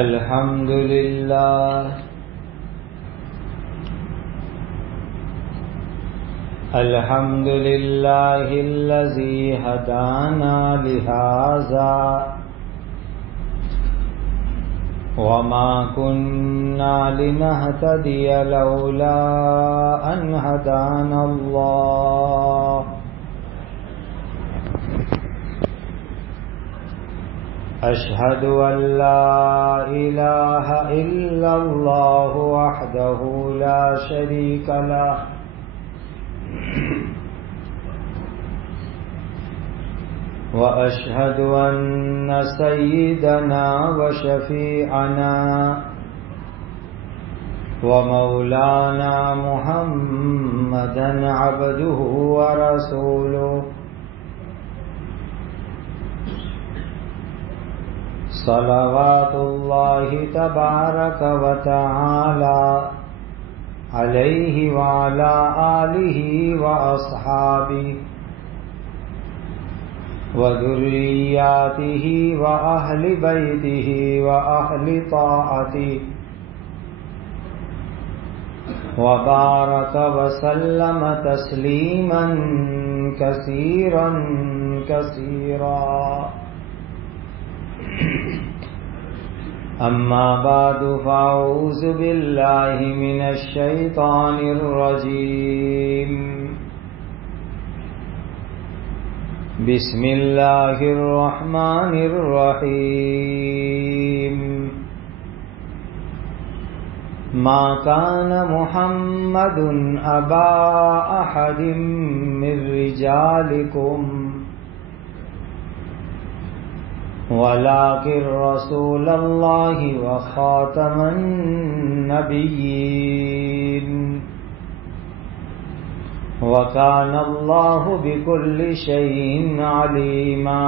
الحمد لله الذي هدانا لهذا وما كنا لنهتدي لولا أن هدانا الله أشهد أن لا إله إلا الله وحده لا شريك له وأشهد أن سيدنا وشفيعنا ومولانا محمدا عبده ورسوله صلوات الله تبارك وتعالى عليه وعلى آله وأصحابه وذرياته وأهل بيته وأهل طاعته وبارك وسلم تسليما كثيرا كثيرا أما بعد فأعوذ بالله من الشيطان الرجيم بسم الله الرحمن الرحيم ما كان محمد أبا أحد من رجالكم ولكن رسول الله وخاتم النبيين وكان الله بكل شيء عليما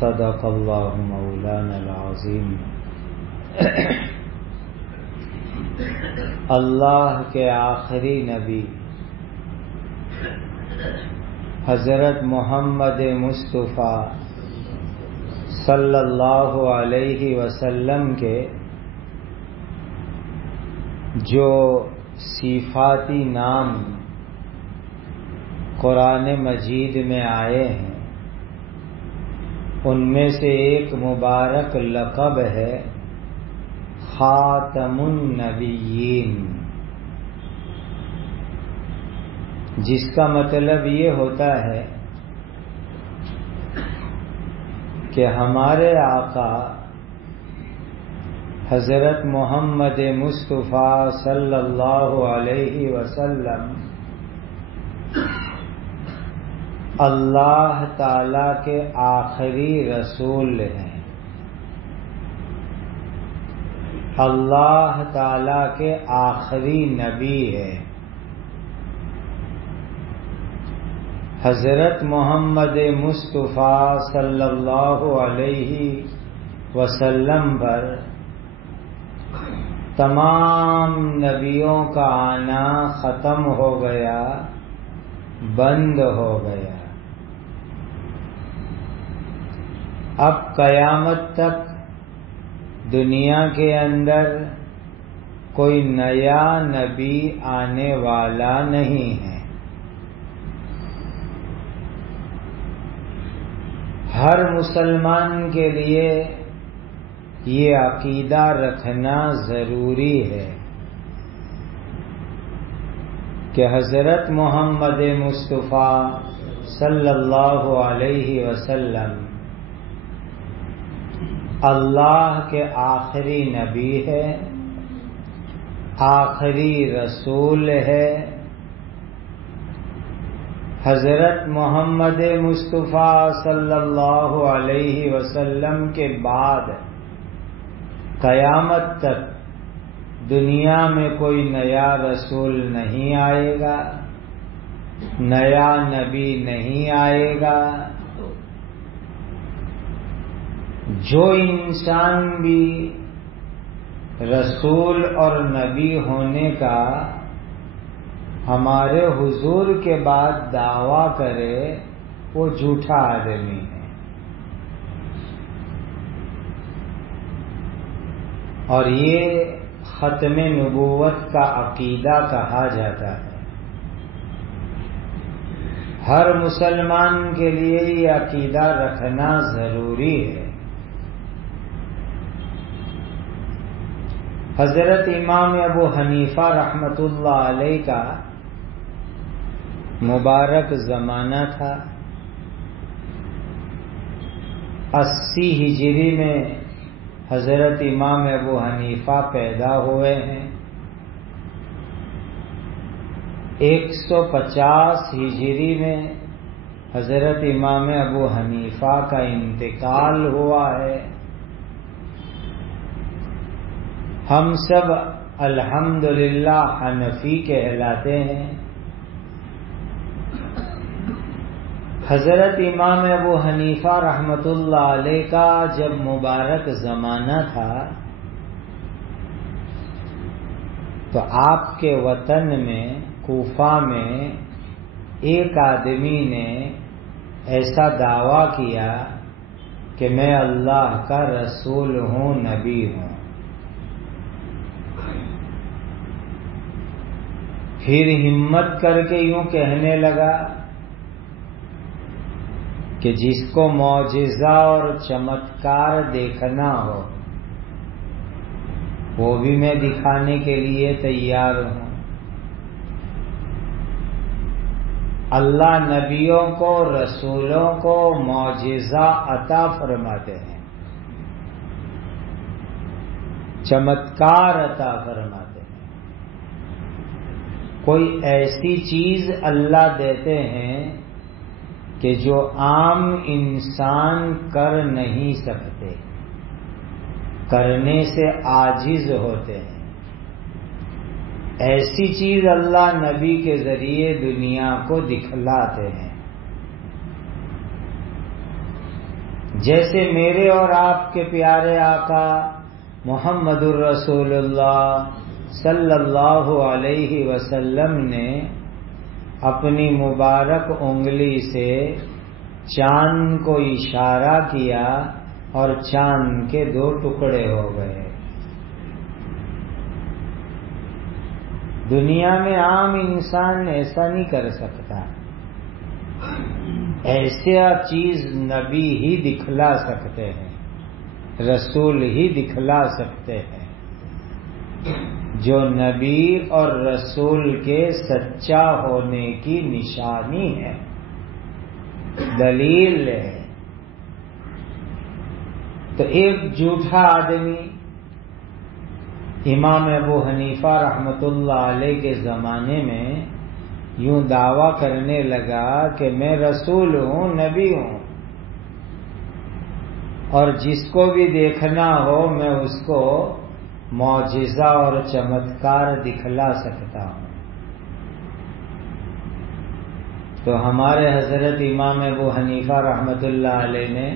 صدق الله مولانا العظيم اللہ کے آخری نبی حضرت محمد مصطفیٰ صلی اللہ علیہ وسلم کے جو صفاتی نام قرآن مجید میں آئے ہیں ان میں سے ایک مبارک لقب ہے خاتم النبیین، جس کا مطلب یہ ہوتا ہے کہ ہمارے آقا حضرت محمد مصطفیٰ صلی اللہ علیہ وسلم اللہ تعالی کے آخری رسول ہیں، اللہ تعالی کے آخری نبی ہے۔ حضرت محمد مصطفیٰ صلی اللہ علیہ وسلم پر تمام نبیوں کا آنا ختم ہو گیا، بند ہو گیا۔ اب قیامت تک دنیا کے اندر کوئی نیا نبی آنے والا نہیں ہے۔ ہر مسلمان کے لیے یہ عقیدہ رکھنا ضروری ہے کہ حضرت محمد مصطفیٰ صلی اللہ علیہ وسلم اللہ کے آخری نبی ہے، آخری رسول ہے۔ حضرت محمد مصطفیٰ صلی اللہ علیہ وسلم کے بعد قیامت تک دنیا میں کوئی نیا رسول نہیں آئے گا، نیا نبی نہیں آئے گا۔ جو انسان بھی رسول اور نبی ہونے کا ہمارے حضور کے بعد دعویٰ کرے وہ جھوٹا آدمی ہے۔ اور یہ ختم نبوت کا عقیدہ کہا جاتا ہے۔ ہر مسلمان کے لیے یہ عقیدہ رکھنا ضروری ہے۔ حضرت امام ابو حنیفہ رحمۃ اللہ علیہ کا مبارک زمانہ تھا۔ 80 ہجری میں حضرت امام ابو حنیفہ پیدا ہوئے ہیں۔ 150 ہجری میں حضرت امام ابو حنیفہ کا انتقال ہوا ہے۔ ہم سب الحمدللہ حنفی کہلاتے ہیں۔ حضرت امام ابو حنیفہ رحمۃ اللہ علیہ کا جب مبارک زمانہ تھا تو آپ کے وطن میں کوفہ میں ایک آدمی نے ایسا دعویٰ کیا کہ میں اللہ کا رسول ہوں، نبی ہوں۔ پھر ہمت کر کے یوں کہنے لگا کہ جس کو معجزہ اور چمتکار دیکھنا ہو وہ بھی میں دکھانے کے لیے تیار ہوں۔ اللہ نبیوں کو، رسولوں کو معجزہ عطا فرماتے ہیں، چمتکار عطا فرماتے ہیں۔ کوئی ایسی چیز اللہ دیتے ہیں کہ جو عام انسان کر نہیں سکتے، کرنے سے عاجز ہوتے ہیں۔ ایسی چیز اللہ نبی کے ذریعے دنیا کو دکھلاتے ہیں۔ جیسے میرے اور آپ کے پیارے آقا محمد الرسول اللہ صلی اللہ علیہ وسلم نے اپنی مبارک انگلی سے چاند کو اشارہ کیا اور چاند کے 2 ٹکڑے ہو گئے۔ دنیا میں عام انسان ایسا نہیں کر سکتا، ایسا چیز نبی ہی دکھلا سکتے ہیں، رسول ہی دکھلا سکتے ہیں، جو نبی اور رسول کے سچا ہونے کی نشانی ہے، دلیل ہے۔ تو ایک جھوٹا آدمی امام ابو حنیفہ رحمۃ اللہ علیہ کے زمانے میں یوں دعویٰ کرنے لگا کہ میں رسول ہوں، نبی ہوں، اور جس کو بھی دیکھنا ہو میں اس کو معجزہ اور چمتکار دکھلا سکتا ہوں۔ تو ہمارے حضرت امام ابو حنیفہ رحمۃ اللہ علیہ نے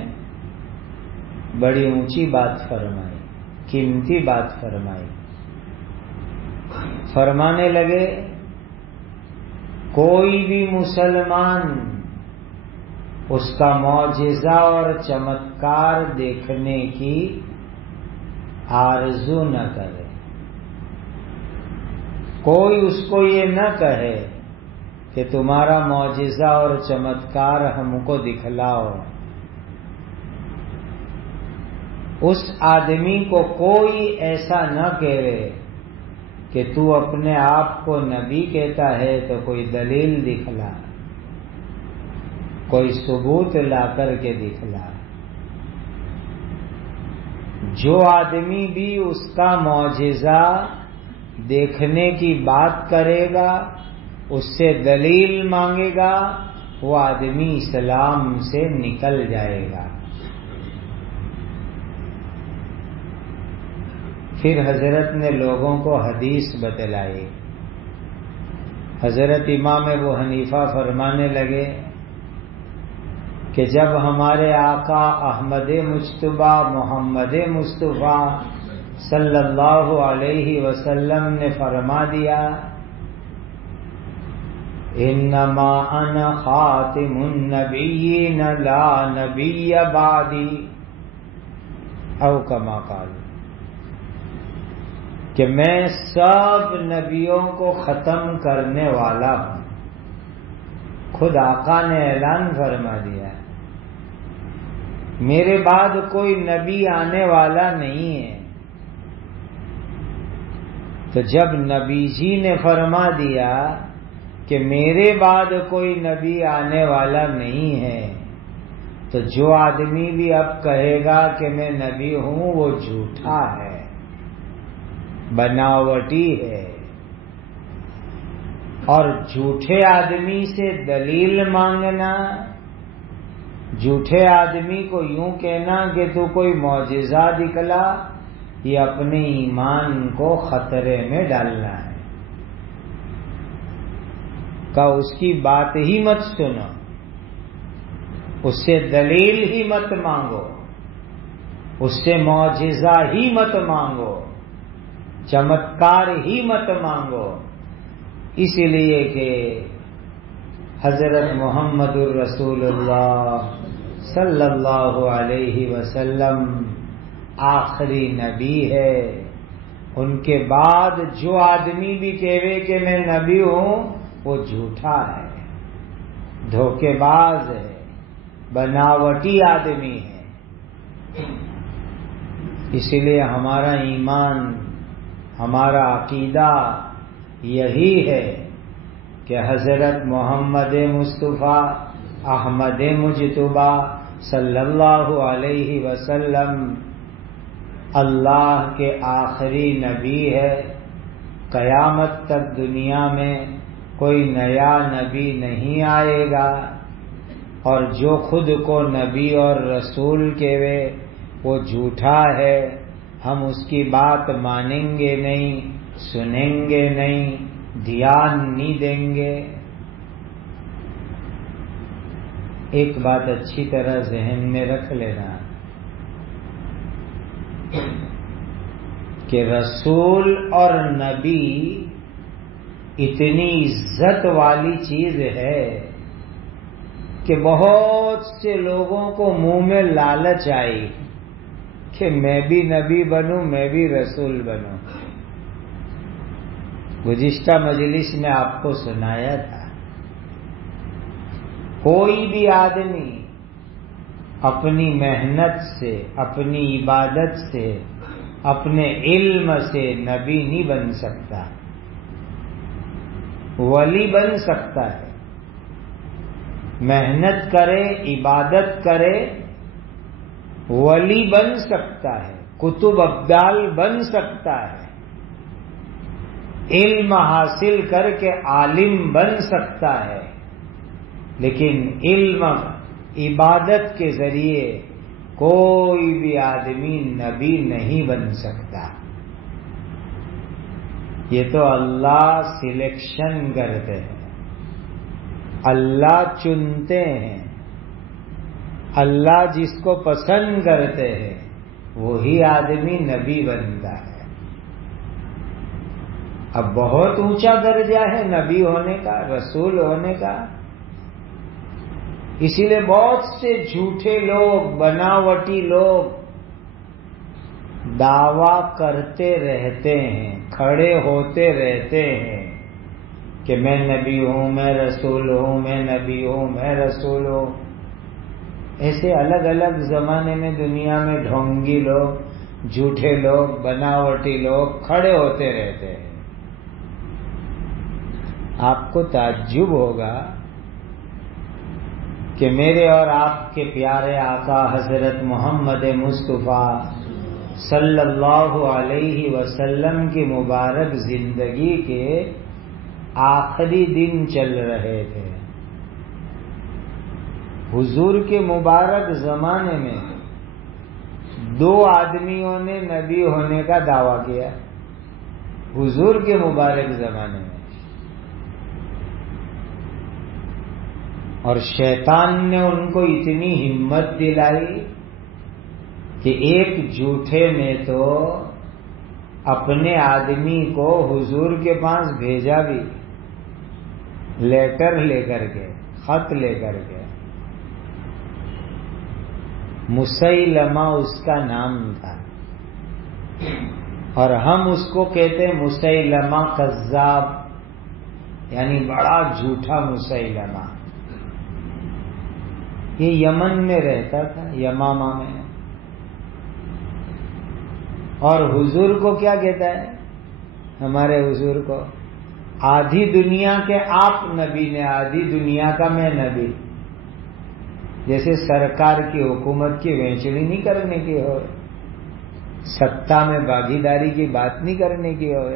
بڑی اونچی بات فرمائی، قیمتی بات فرمائی۔ فرمانے لگے کوئی بھی مسلمان اس کا معجزہ اور چمتکار دیکھنے کی آرزو نہ کرے، کوئی اس کو یہ نہ کہے کہ تمہارا معجزہ اور چمتکار ہم کو دکھلاؤ۔ اس آدمی کو کوئی ایسا نہ کہے کہ تو اپنے آپ کو نبی کہتا ہے تو کوئی دلیل دکھلا، کوئی ثبوت لا کر کے دکھلا۔ جو آدمی بھی اس کا معجزہ دیکھنے کی بات کرے گا، اس سے دلیل مانگے گا، وہ آدمی اسلام سے نکل جائے گا۔ پھر حضرت نے لوگوں کو حدیث بتلائی۔ حضرت امام ابو حنیفہ فرمانے لگے کہ جب ہمارے آقا احمد مجتبی محمد مصطفیٰ صلی اللہ علیہ وسلم نے فرما دیا انما انا خاتم النبیین لا نبی بعدی او کما قال، کہ میں سب نبیوں کو ختم کرنے والا ہوں. خود آقا نے اعلان فرما دیا میرے بعد کوئی نبی آنے والا نہیں ہے. تو جب نبی جی نے فرما دیا کہ میرے بعد کوئی نبی آنے والا نہیں ہے تو جو آدمی بھی اب کہے گا کہ میں نبی ہوں وہ جھوٹا ہے، بناوٹی ہے. اور جھوٹے آدمی سے دلیل مانگنا، جھوٹے آدمی کو یوں کہنا کہ تو کوئی معجزہ دکھلا، یہ اپنے ایمان کو خطرے میں ڈالنا ہے. کہ اس کی بات ہی مت سنو، اس سے دلیل ہی مت مانگو، اس سے معجزہ ہی مت مانگو، چمتکار ہی مت مانگو. اس لیے کہ حضرت محمد الرسول اللہ صلی اللہ علیہ وسلم آخری نبی ہے. ان کے بعد جو آدمی بھی کہے کہ میں نبی ہوں وہ جھوٹا ہے، دھوکے باز ہے، بناوٹی آدمی ہے. اس لیے ہمارا ایمان، ہمارا عقیدہ یہی ہے کہ حضرت محمد مصطفیٰ احمد مجتبیٰ صلی اللہ علیہ وسلم اللہ کے آخری نبی ہے. قیامت تک دنیا میں کوئی نیا نبی نہیں آئے گا، اور جو خود کو نبی اور رسول کہے وہ جھوٹا ہے. ہم اس کی بات مانیں گے نہیں، سنیں گے نہیں، دھیان نہیں دیں گے. ایک بات اچھی طرح ذہن میں رکھ لینا کہ رسول اور نبی اتنی عزت والی چیز ہے کہ بہت سے لوگوں کو منہ میں لالچ آئی کہ میں بھی نبی بنوں، میں بھی رسول بنوں. گزشتہ مجلس میں آپ کو سنایا تھا کوئی بھی آدمی اپنی محنت سے، اپنی عبادت سے، اپنے علم سے نبی نہیں بن سکتا، ولی بن سکتا ہے. محنت کرے، عبادت کرے، ولی بن سکتا ہے، کتب ابدال بن سکتا ہے، علم حاصل کر کے عالم بن سکتا ہے. لیکن علم، عبادت کے ذریعے کوئی بھی آدمی نبی نہیں بن سکتا. یہ تو اللہ سلیکشن کرتے ہیں، اللہ چنتے ہیں، اللہ جس کو پسند کرتے ہیں وہی آدمی نبی بنتا ہے. اب بہت اونچا درجہ ہے نبی ہونے کا، رسول ہونے کا. اسی لیے بہت سے جھوٹے لوگ، بناوٹی لوگ دعویٰ کرتے رہتے ہیں، کھڑے ہوتے رہتے ہیں کہ میں نبی ہوں، میں رسول ہوں، میں نبی ہوں، میں رسول ہوں. ایسے الگ الگ زمانے میں دنیا میں ڈھونگی لوگ، جھوٹے لوگ، بناوٹی لوگ کھڑے ہوتے رہتے ہیں. آپ کو تعجب ہوگا کہ میرے اور آپ کے پیارے آقا حضرت محمد مصطفیٰ صلی اللہ علیہ وسلم کی مبارک زندگی کے آخری دن چل رہے تھے. حضور کے مبارک زمانے میں 2 آدمیوں نے نبی ہونے کا دعویٰ کیا. حضور کے مبارک زمانے میں، اور شیطان نے ان کو اتنی ہمت دلائی کہ ایک جھوٹے نے تو اپنے آدمی کو حضور کے پاس بھیجا بھی، لیٹر لے کر کے، خط لے کر کے. مسیلمہ اس کا نام تھا. اور ہم اس کو کہتے ہیں مسیلمہ کذاب، یعنی بڑا جھوٹا مسیلمہ. یہ یمن میں رہتا تھا، یمامہ میں. اور حضور کو کیا کہتا ہے؟ ہمارے حضور کو آدھی دنیا کے آپ نبی نے، آدھی دنیا کا میں نبی. جیسے سرکار کی حکومت کی وینچڑی نہیں کرنے کی ہو، ستا میں بھاگیداری کی بات نہیں کرنے کی ہو.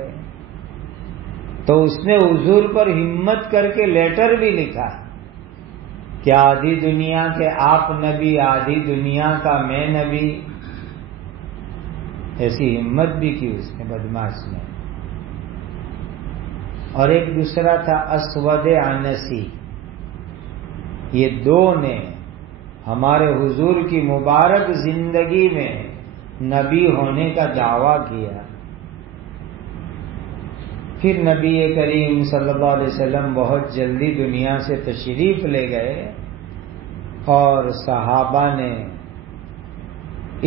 تو اس نے حضور پر ہمت کر کے لیٹر بھی لکھا کہ آدھی دنیا کے آپ نبی، آدھی دنیا کا میں نبی. ایسی ہمت بھی کی اس نے بدماش نے. اور ایک دوسرا تھا اسود عنسی. یہ دو نے ہمارے حضور کی مبارک زندگی میں نبی ہونے کا دعویٰ کیا. پھر نبی کریم صلی اللہ علیہ وسلم بہت جلدی دنیا سے تشریف لے گئے اور صحابہ نے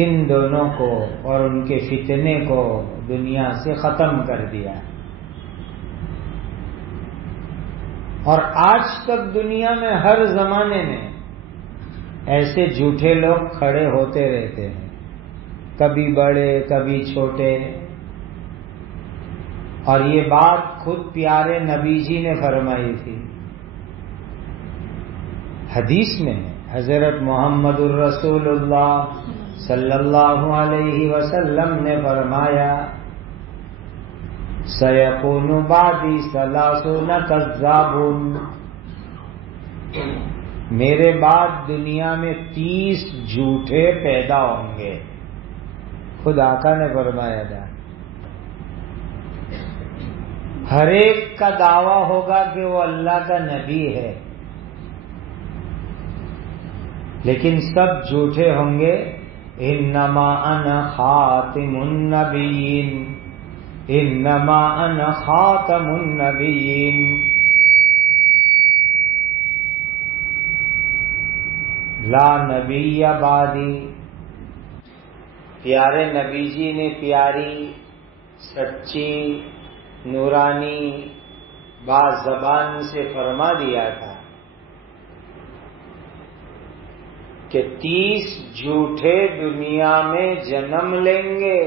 ان دونوں کو اور ان کے فتنے کو دنیا سے ختم کر دیا. اور آج تک دنیا میں ہر زمانے میں ایسے جھوٹے لوگ کھڑے ہوتے رہتے ہیں، کبھی بڑے کبھی چھوٹے. اور یہ بات خود پیارے نبی جی نے فرمائی تھی. حدیث میں حضرت محمد الرسول اللہ صلی اللہ علیہ وسلم نے فرمایا سیکون بعدی ثلاثون کذاب. میرے بعد دنیا میں 30 جھوٹے پیدا ہوں گے. خود آقا نے فرمایا تھا. ہر ایک کا دعویٰ ہوگا کہ وہ اللہ کا نبی ہے، لیکن سب جھوٹے ہوں گے. انما انا خاتم النبیین، انما انا خاتم النبیین. لا نبی بعدی. پیارے نبی جی نے پیاری، سچی، نورانی باز زبان سے فرما دیا تھا کہ 30 جھوٹے دنیا میں جنم لیں گے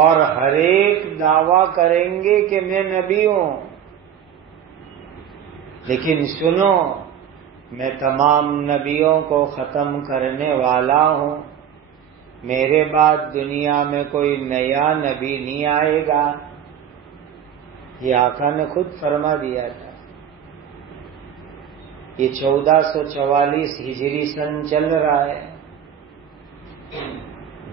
اور ہر ایک دعویٰ کریں گے کہ میں نبی ہوں. لیکن سنو، میں تمام نبیوں کو ختم کرنے والا ہوں. میرے بعد دنیا میں کوئی نیا نبی نہیں آئے گا. یہ آقا نے خود فرما دیا تھا. یہ 1444 ہجری سن چل رہا ہے.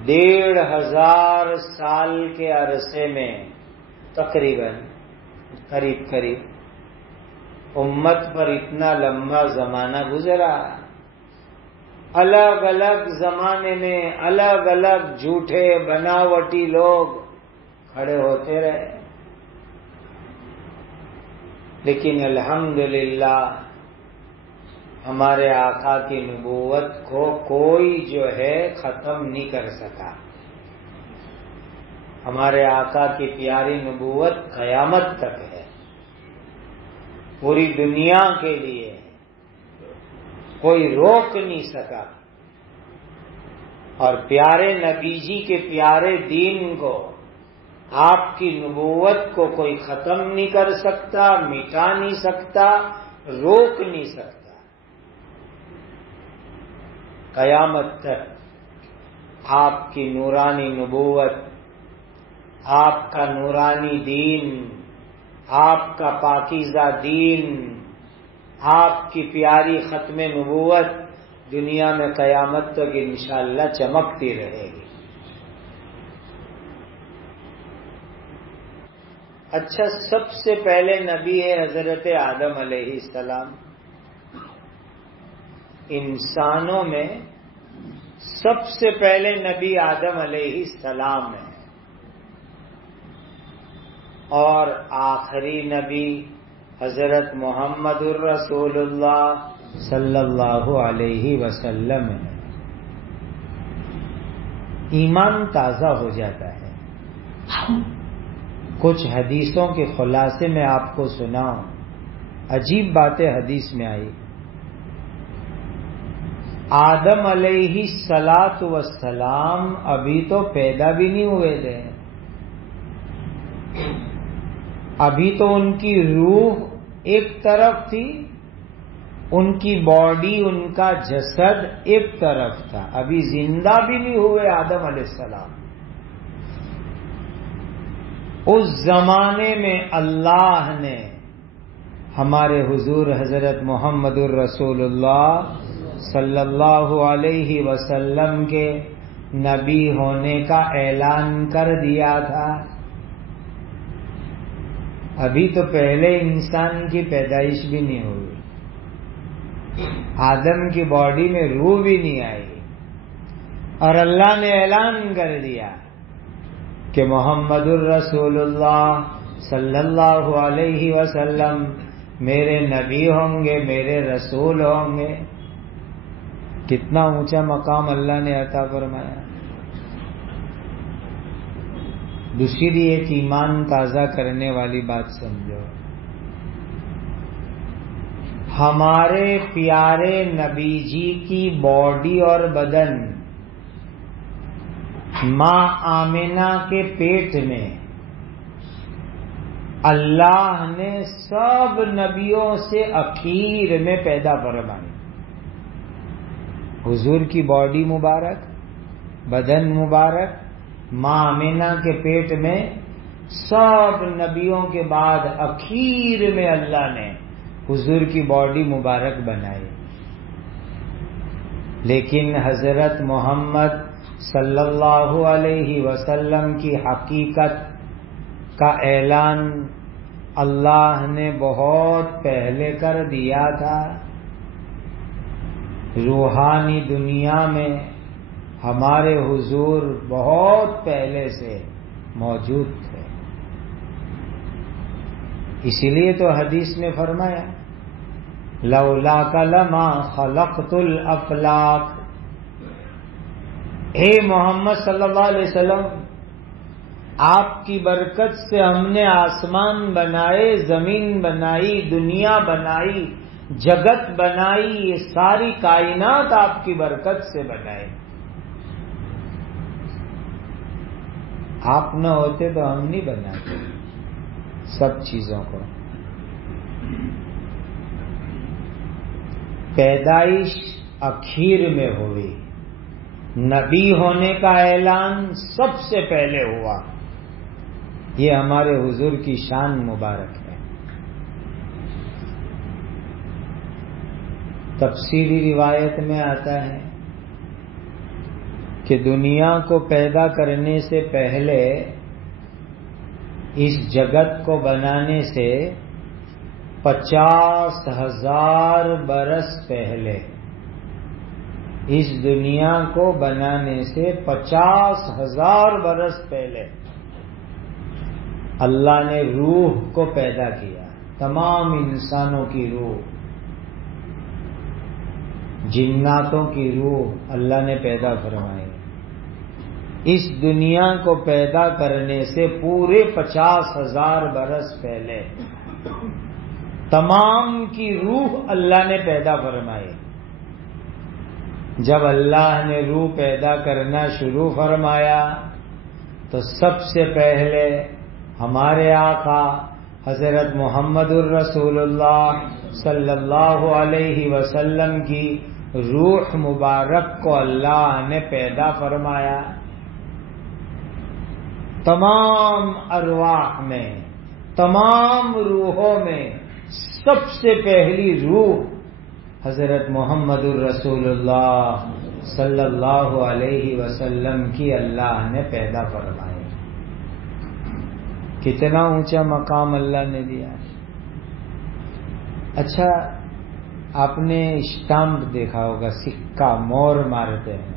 1500 سال کے عرصے میں تقریباً قریب امت پر اتنا لمبا زمانہ گزرا. الگ الگ زمانے میں الگ الگ جھوٹے بناوٹی لوگ کھڑے ہوتے رہے، لیکن الحمدللہ ہمارے آقا کی نبوت کو کوئی جو ہے ختم نہیں کر سکا. ہمارے آقا کی پیاری نبوت قیامت تک ہے، پوری دنیا کے لیے کوئی روک نہیں سکا. اور پیارے نبی جی کے پیارے دین کو، آپ کی نبوت کو کوئی ختم نہیں کر سکتا، مٹا نہیں سکتا، روک نہیں سکتا. قیامت تک آپ کی نورانی نبوت، آپ کا نورانی دین، آپ کا پاکیزہ دین، آپ کی پیاری ختم نبوت دنیا میں قیامت تک انشاءاللہ چمکتی رہے گی. اچھا، سب سے پہلے نبی ہے حضرت آدم علیہ السلام. انسانوں میں سب سے پہلے نبی آدم علیہ السلام ہے، اور آخری نبی حضرت محمد الرسول اللہ صلی اللہ علیہ وسلم ہے. ایمان تازہ ہو جاتا ہے. کچھ حدیثوں کے خلاصے میں آپ کو سناؤں. عجیب باتیں حدیث میں آئی. آدم علیہ الصلاۃ والسلام ابھی تو پیدا بھی نہیں ہوئے تھے. ابھی تو ان کی روح ایک طرف تھی، ان کی باڈی، ان کا جسد ایک طرف تھا. ابھی زندہ بھی نہیں ہوئے آدم علیہ السلام. اس زمانے میں اللہ نے ہمارے حضور حضرت محمد الرسول اللہ صلی اللہ علیہ وسلم کے نبی ہونے کا اعلان کر دیا تھا. ابھی تو پہلے انسان کی پیدائش بھی نہیں ہوئی، آدم کی باڈی میں روح بھی نہیں آئی، اور اللہ نے اعلان کر دیا کہ محمد الرسول اللہ صلی اللہ علیہ وسلم میرے نبی ہوں گے، میرے رسول ہوں گے. کتنا اونچا مقام اللہ نے عطا فرمایا. دوسری ایک ایمان تازہ کرنے والی بات سمجھو. ہمارے پیارے نبی جی کی باڈی اور بدن ماں آمنہ کے پیٹ میں اللہ نے سب نبیوں سے اخیر میں پیدا فرمائی. حضور کی باڈی مبارک، بدن مبارک ماں آمنہ کے پیٹ میں سب نبیوں کے بعد اخیر میں اللہ نے حضور کی باڈی مبارک بنائی. لیکن حضرت محمد صلی اللہ علیہ وسلم کی حقیقت کا اعلان اللہ نے بہت پہلے کر دیا تھا. روحانی دنیا میں ہمارے حضور بہت پہلے سے موجود تھے. اسی لیے تو حدیث میں فرمایا لولاک لما خلقت الافلاک. اے محمد صلی اللہ علیہ وسلم، آپ کی برکت سے ہم نے آسمان بنائے، زمین بنائی، دنیا بنائی، جگت بنائی. یہ ساری کائنات آپ کی برکت سے بنائے. آپ نہ ہوتے تو ہم نہیں بناتے سب چیزوں کو. پیدائش اخیر میں ہوئی، نبی ہونے کا اعلان سب سے پہلے ہوا. یہ ہمارے حضور کی شان مبارک ہے. تفصیلی روایت میں آتا ہے کہ دنیا کو پیدا کرنے سے پہلے، اس جگت کو بنانے سے 50,000 برس پہلے، اس دنیا کو بنانے سے 50,000 برس پہلے اللہ نے روح کو پیدا کیا. تمام انسانوں کی روح، جناتوں کی روح اللہ نے پیدا فرمائی. اس دنیا کو پیدا کرنے سے پورے 50,000 برس پہلے تمام کی روح اللہ نے پیدا فرمائی. جب اللہ نے روح پیدا کرنا شروع فرمایا تو سب سے پہلے ہمارے آقا حضرت محمد الرسول اللہ صلی اللہ علیہ وسلم کی روح مبارک کو اللہ نے پیدا فرمایا. تمام ارواح میں، تمام روحوں میں سب سے پہلی روح حضرت محمد الرسول اللہ صلی اللہ علیہ وسلم کی اللہ نے پیدا فرمائی. کتنا اونچا مقام اللہ نے دیا. اچھا، آپ نے اسٹامپ دیکھا ہوگا، سکہ مور مارتے ہیں.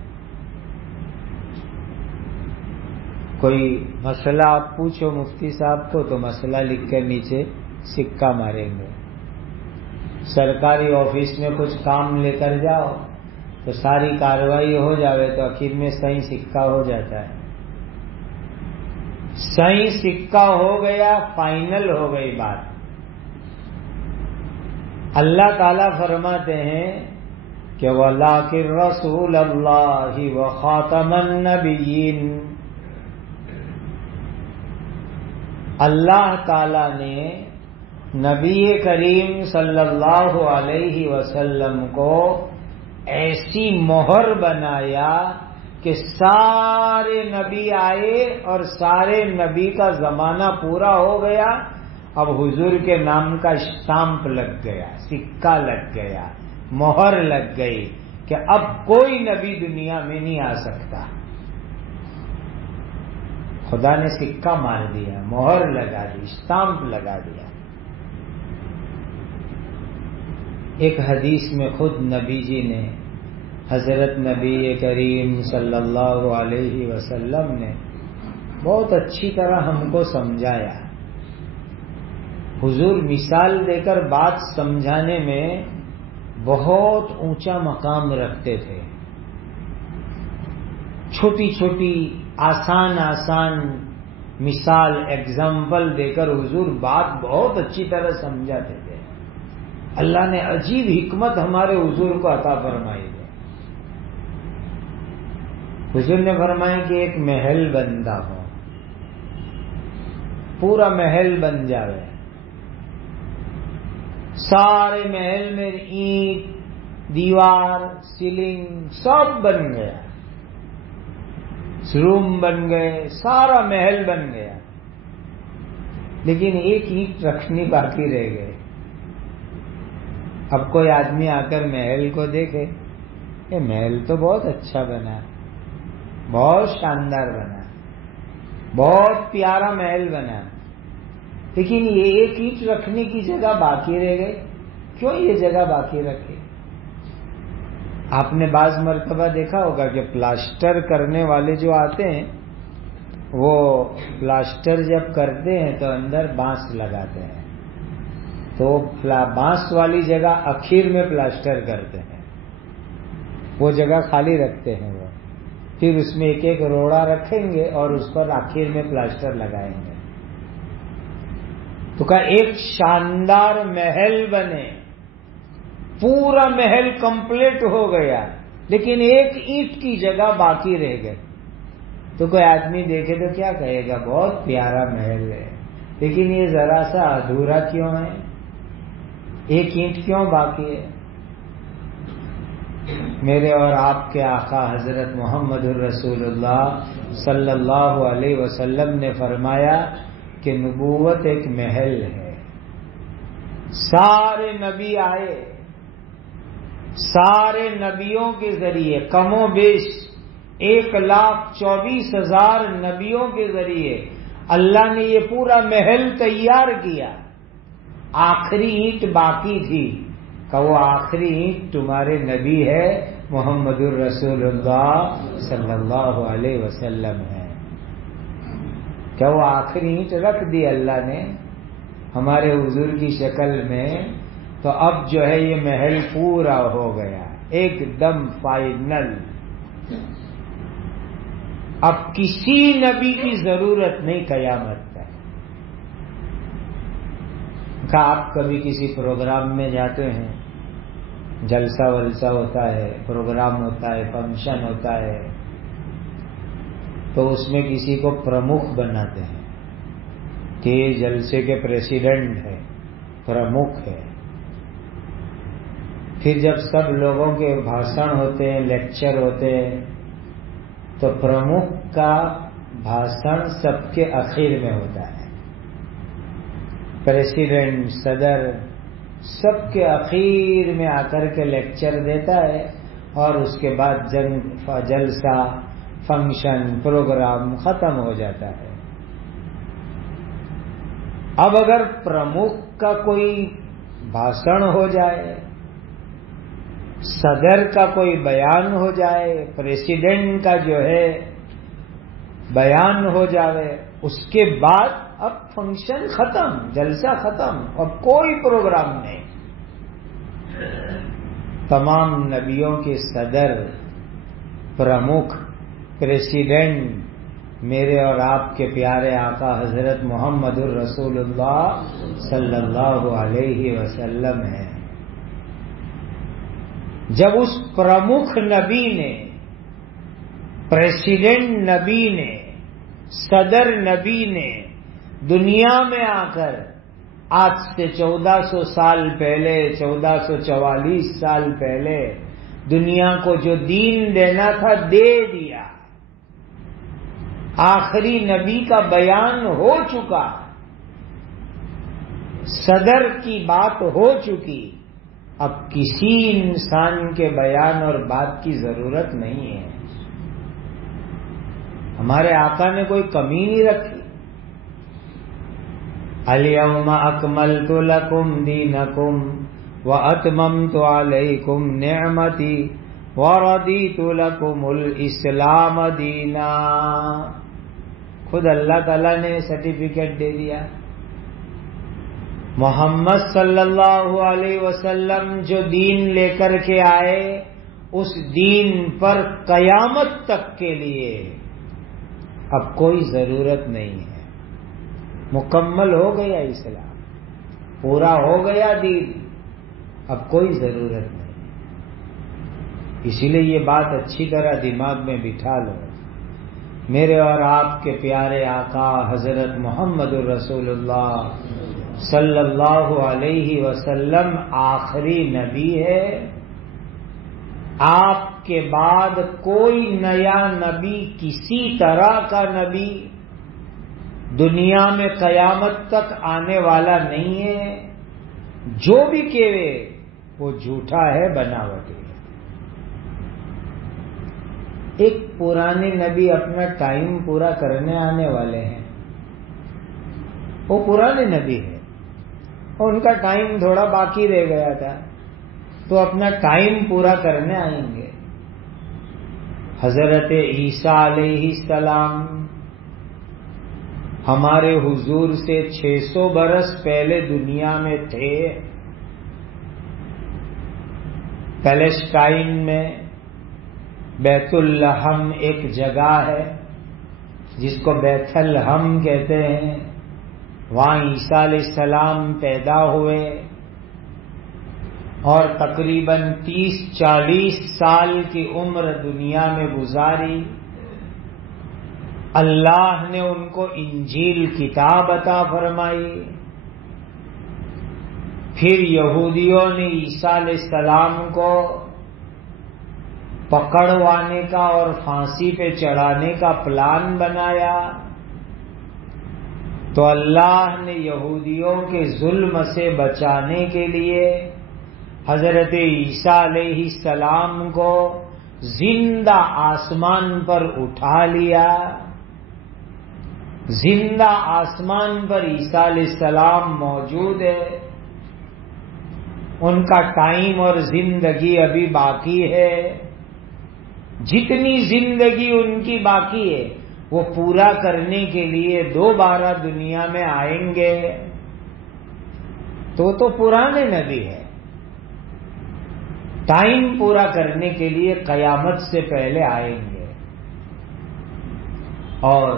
کوئی مسئلہ آپ پوچھو مفتی صاحب کو تو مسئلہ لکھ کر نیچے سکہ ماریں گے. سرکاری آفس میں کچھ کام لے کر جاؤ تو ساری کاروائی ہو جاوے تو آخر میں صحیح سکہ ہو جاتا ہے. صحیح سکہ ہو گیا، فائنل ہو گئی بات. اللہ تعالیٰ فرماتے ہیں کہ وَلَٰكِن رَّسُولَ اللَّهِ وَخَاتَمَ النَّبِيِّينَ. اللہ تعالیٰ نے نبی کریم صلی اللہ علیہ وسلم کو ایسی مہر بنایا کہ سارے نبی آئے اور سارے نبی کا زمانہ پورا ہو گیا. اب حضور کے نام کا اسٹامپ لگ گیا، سکہ لگ گیا، مہر لگ گئی کہ اب کوئی نبی دنیا میں نہیں آ سکتا. خدا نے سکہ مار دیا، مہر لگا دی، اسٹامپ لگا دیا. ایک حدیث میں خود نبی جی نے، حضرت نبی کریم صلی اللہ علیہ وسلم نے بہت اچھی طرح ہم کو سمجھایا. حضور مثال دے کر بات سمجھانے میں بہت اونچا مقام رکھتے تھے. چھوٹی چھوٹی آسان مثال ایگزامپل دے کر حضور بات بہت اچھی طرح سمجھاتے تھے. اللہ نے عجیب حکمت ہمارے حضور کو عطا فرمائی ہے. حضور نے فرمایا کہ ایک محل بنتا ہو، پورا محل بن جاوے، سارے محل میں اینٹ، دیوار، سیلنگ سب بن گیا، روم بن گئے، سارا محل بن گیا، لیکن ایک اینٹ رکھنی باقی رہ گئے. اب کوئی آدمی آ کر محل کو دیکھے، یہ محل تو بہت اچھا بنا، بہت شاندار بنا، بہت پیارا محل بنا، لیکن یہ ایک اینٹ رکھنے کی جگہ باقی رہ گئی. کیوں یہ جگہ باقی رکھے؟ آپ نے بعض مرتبہ دیکھا ہوگا کہ پلاسٹر کرنے والے جو آتے ہیں وہ پلاسٹر جب کرتے ہیں تو اندر بانس لگاتے ہیں، تو بانس والی جگہ آخر میں پلاسٹر کرتے ہیں، وہ جگہ خالی رکھتے ہیں. وہ پھر اس میں ایک ایک روڑا رکھیں گے اور اس پر آخر میں پلاسٹر لگائیں گے. تو کہا ایک شاندار محل بنے، پورا محل کمپلیٹ ہو گیا، لیکن ایک اینٹ کی جگہ باقی رہ گئی. تو کوئی آدمی دیکھے تو کیا کہے گا؟ بہت پیارا محل ہے، لیکن یہ ذرا سا ادھورا کیوں ہے؟ ایک اینٹ کیوں باقی ہے؟ میرے اور آپ کے آقا حضرت محمد الرسول اللہ صلی اللہ علیہ وسلم نے فرمایا کہ نبوت ایک محل ہے. سارے نبی آئے، سارے نبیوں کے ذریعے کم و بیش 1,24,000 نبیوں کے ذریعے اللہ نے یہ پورا محل تیار کیا. آخری اینٹ باقی تھی کہ وہ آخری اینٹ تمہارے نبی ہے، محمد الرسول اللہ صلی اللہ علیہ وسلم ہے. کیا وہ آخری اینٹ رکھ دی اللہ نے ہمارے حضور کی شکل میں؟ تو اب جو ہے یہ محل پورا ہو گیا، ایک دم فائنل. اب کسی نبی کی ضرورت نہیں قیامت تک. آپ کبھی کسی پروگرام میں جاتے ہیں، جلسہ ولسہ ہوتا ہے، پروگرام ہوتا ہے، فنکشن ہوتا ہے، تو اس میں کسی کو پرمکھ بناتے ہیں کہ یہ جلسے کے پریزیڈنٹ ہے، پرمکھ ہے. پھر جب سب لوگوں کے بھاشن ہوتے ہیں، لیکچر ہوتے ہیں، تو پرمکھ کا بھاشن سب کے اخیر میں ہوتا ہے. پریزیڈنٹ، صدر سب کے اخیر میں آ کر کے لیکچر دیتا ہے، اور اس کے بعد جلسہ، فنکشن، پروگرام ختم ہو جاتا ہے. اب اگر پرمکھ کا کوئی بھاشن ہو جائے، صدر کا کوئی بیان ہو جائے، پریزیڈنٹ کا جو ہے بیان ہو جائے، اس کے بعد اب فنکشن ختم، جلسہ ختم، اب کوئی پروگرام نہیں. تمام نبیوں کے صدر، پرمکھ، پریسیڈنٹ میرے اور آپ کے پیارے آقا حضرت محمد الرسول اللہ صلی اللہ علیہ وسلم ہیں۔ جب اس پرمکھ نبی نے، پریسیڈنٹ نبی نے، صدر نبی نے دنیا میں آ کر آج سے 1400 سال پہلے، 1444 سال پہلے دنیا کو جو دین دینا تھا دے دیا، آخری نبی کا بیان ہو چکا، صدر کی بات ہو چکی، اب کسی انسان کے بیان اور بات کی ضرورت نہیں ہے۔ ہمارے آقا نے کوئی کمی نہیں رکھی۔ الیوم اکملت لکم دینکم واتممت علیکم نعمتی ورضیت لکم الاسلام دینا۔ خود اللہ تعالیٰ نے سرٹیفکیٹ دے دیا۔ محمد صلی اللہ علیہ وسلم جو دین لے کر کے آئے، اس دین پر قیامت تک کے لیے اب کوئی ضرورت نہیں ہے۔ مکمل ہو گیا اسلام، پورا ہو گیا دین، اب کوئی ضرورت نہیں۔ اسی لیے یہ بات اچھی طرح دماغ میں بٹھا لو، میرے اور آپ کے پیارے آقا حضرت محمد الرسول اللہ صلی اللہ علیہ وسلم آخری نبی ہے۔ آپ کے بعد کوئی نیا نبی، کسی طرح کا نبی دنیا میں قیامت تک آنے والا نہیں ہے۔ جو بھی کہے وہ جھوٹا ہے، بناوٹی ہے۔ ایک پرانے نبی اپنا ٹائم پورا کرنے آنے والے ہیں، وہ پرانے نبی ہے اور ان کا ٹائم تھوڑا باقی رہ گیا تھا، تو اپنا ٹائم پورا کرنے آئیں گے۔ حضرت عیسیٰ علیہ السلام ہمارے حضور سے 600 برس پہلے دنیا میں تھے۔ پیلسٹائن میں بیت الحم ایک جگہ ہے جس کو بیت الحم کہتے ہیں، وہاں عیسیٰ علیہ السلام پیدا ہوئے اور تقریباً 30-40 سال کی عمر دنیا میں گزاری۔ اللہ نے ان کو انجیل کتاب عطا فرمائی۔ پھر یہودیوں نے عیسیٰ علیہ السلام کو پکڑوانے کا اور پھانسی پہ چڑھانے کا پلان بنایا، تو اللہ نے یہودیوں کے ظلم سے بچانے کے لیے حضرت عیسیٰ علیہ السلام کو زندہ آسمان پر اٹھا لیا۔ زندہ آسمان پر عیسیٰ علیہ السلام موجود ہے، ان کا ٹائم اور زندگی ابھی باقی ہے۔ جتنی زندگی ان کی باقی ہے وہ پورا کرنے کے لیے دوبارہ دنیا میں آئیں گے۔ تو پرانے نبی ہے، ٹائم پورا کرنے کے لیے قیامت سے پہلے آئیں گے، اور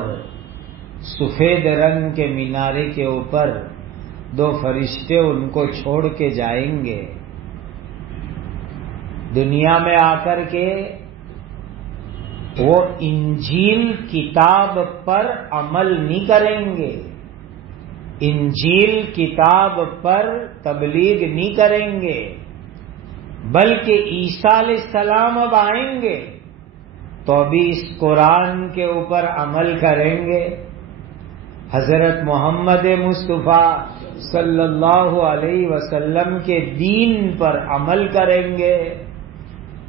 سفید رنگ کے مینارے کے اوپر 2 فرشتے ان کو چھوڑ کے جائیں گے۔ دنیا میں آ کر کے وہ انجیل کتاب پر عمل نہیں کریں گے، انجیل کتاب پر تبلیغ نہیں کریں گے، بلکہ عیسیٰ علیہ السلام اب آئیں گے تو ابھی اس قرآن کے اوپر عمل کریں گے، حضرت محمد مصطفیٰ صلی اللہ علیہ وسلم کے دین پر عمل کریں گے،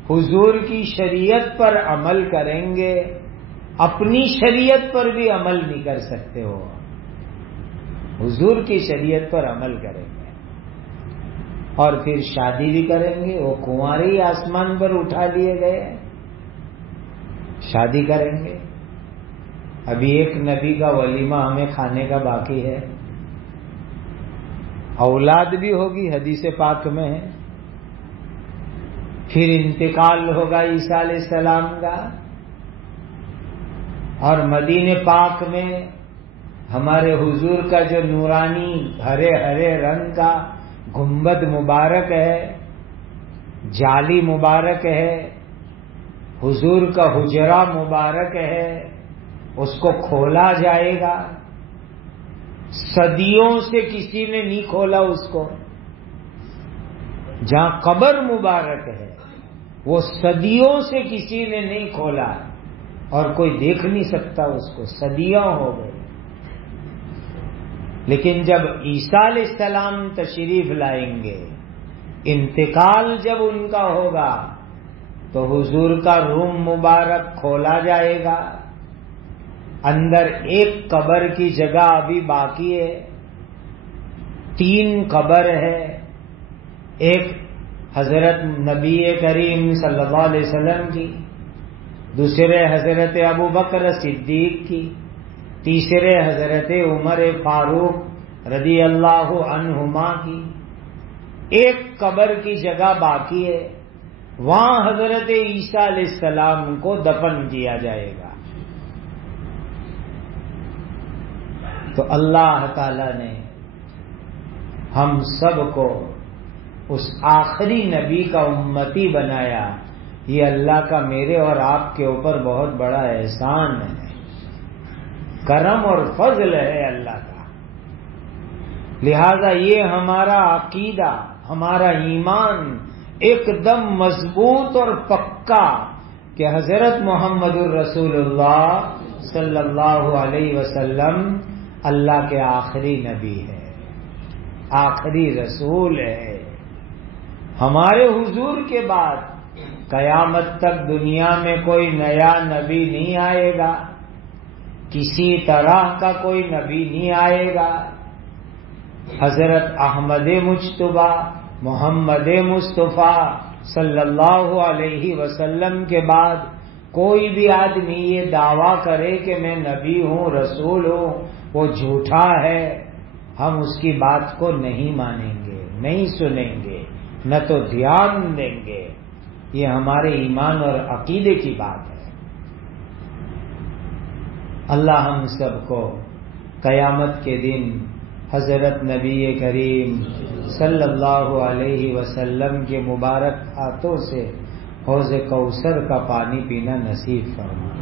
حضور کی شریعت پر عمل کریں گے۔ اپنی شریعت پر بھی عمل نہیں کر سکتے ہو، حضور کی شریعت پر عمل کریں گے، اور پھر شادی بھی کریں گے۔ وہ کنوارے ہی آسمان پر اٹھا لیے گئے، شادی کریں گے۔ ابھی ایک نبی کا ولیمہ ہمیں کھانے کا باقی ہے، اولاد بھی ہوگی، حدیث پاک میں ہے۔ پھر انتقال ہوگا عیسیٰ علیہ السلام کا، اور مدینے پاک میں ہمارے حضور کا جو نورانی ہرے ہرے رنگ کا گنبد مبارک ہے، جالی مبارک ہے، حضور کا حجرہ مبارک ہے، اس کو کھولا جائے گا۔ صدیوں سے کسی نے نہیں کھولا اس کو۔ جہاں قبر مبارک ہے وہ صدیوں سے کسی نے نہیں کھولا، اور کوئی دیکھ نہیں سکتا اس کو، صدیاں ہو گئے۔ لیکن جب عیسیٰ علیہ السلام تشریف لائیں گے، انتقال جب ان کا ہوگا، تو حضور کا روم مبارک کھولا جائے گا۔ اندر ایک قبر کی جگہ ابھی باقی ہے، 3 قبر ہے، ایک حضرت نبی کریم صلی اللہ علیہ وسلم کی، دوسرے حضرت ابو بکر صدیق کی، تیسرے حضرت عمر فاروق رضی اللہ عنہما کی۔ ایک قبر کی جگہ باقی ہے، وہاں حضرت عیسیٰ علیہ السلام کو دفن کیا جائے گا۔ تو اللہ تعالی نے ہم سب کو اس آخری نبی کا امتی بنایا، یہ اللہ کا میرے اور آپ کے اوپر بہت بڑا احسان ہے، کرم اور فضل ہے اللہ کا۔ لہذا یہ ہمارا عقیدہ، ہمارا ایمان ایک دم مضبوط اور پکا کہ حضرت محمد الرسول اللہ صلی اللہ علیہ وسلم اللہ کے آخری نبی ہے، آخری رسول ہے۔ ہمارے حضور کے بعد قیامت تک دنیا میں کوئی نیا نبی نہیں آئے گا، کسی طرح کا کوئی نبی نہیں آئے گا۔ حضرت احمد مجتبیٰ محمد مصطفیٰ صلی اللہ علیہ وسلم کے بعد کوئی بھی آدمی یہ دعویٰ کرے کہ میں نبی ہوں، رسول ہوں، وہ جھوٹا ہے۔ ہم اس کی بات کو نہیں مانیں گے، نہیں سنیں گے، نہ تو دھیان دیں گے۔ یہ ہمارے ایمان اور عقیدے کی بات ہے۔ اللہ ہم سب کو قیامت کے دن حضرت نبی کریم صلی اللہ علیہ وسلم کے مبارک ہاتھوں سے حوض کوثر کا پانی پینا نصیب فرمائے۔